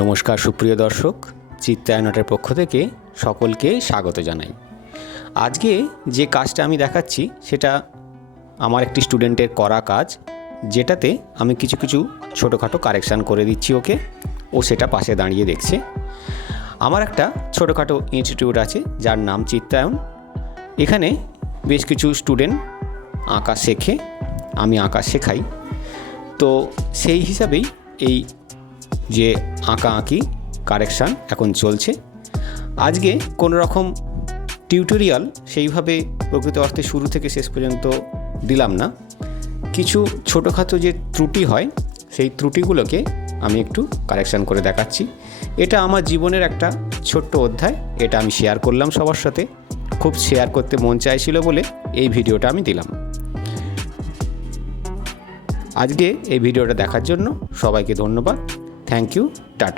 নমস্কার সুপ্রিয় দর্শক, চিত্রায়নটের পক্ষ থেকে সকলকে স্বাগত জানাই। আজকে যে কাজটা আমি দেখাচ্ছি সেটা আমার একটি স্টুডেন্টের করা কাজ, যেটাতে আমি কিছু ছোটোখাটো কারেকশান করে দিচ্ছি ওকে। ও সেটা পাশে দাঁড়িয়ে দেখছে। আমার একটা ছোটোখাটো ইনস্টিটিউট আছে যার নাম চিত্রায়ন। এখানে বেশ কিছু স্টুডেন্ট আঁকা শেখে, আমি আঁকা শেখাই। তো সেই হিসাবেই এই যে আঁকাআঁকি কারেকশান এখন চলছে। আজকে কোনো রকম টিউটোরিয়াল সেইভাবে প্রকৃত অর্থে শুরু থেকে শেষ পর্যন্ত দিলাম না। কিছু ছোটোখাটো যে ত্রুটি হয় সেই ত্রুটিগুলোকে আমি একটু কারেকশান করে দেখাচ্ছি। এটা আমার জীবনের একটা ছোট্ট অধ্যায়, এটা আমি শেয়ার করলাম সবার সাথে। খুব শেয়ার করতে মন চাইছিল বলে এই ভিডিওটা আমি দিলাম। আজকে এই ভিডিওটা দেখার জন্য সবাইকে ধন্যবাদ। Thank you, tata.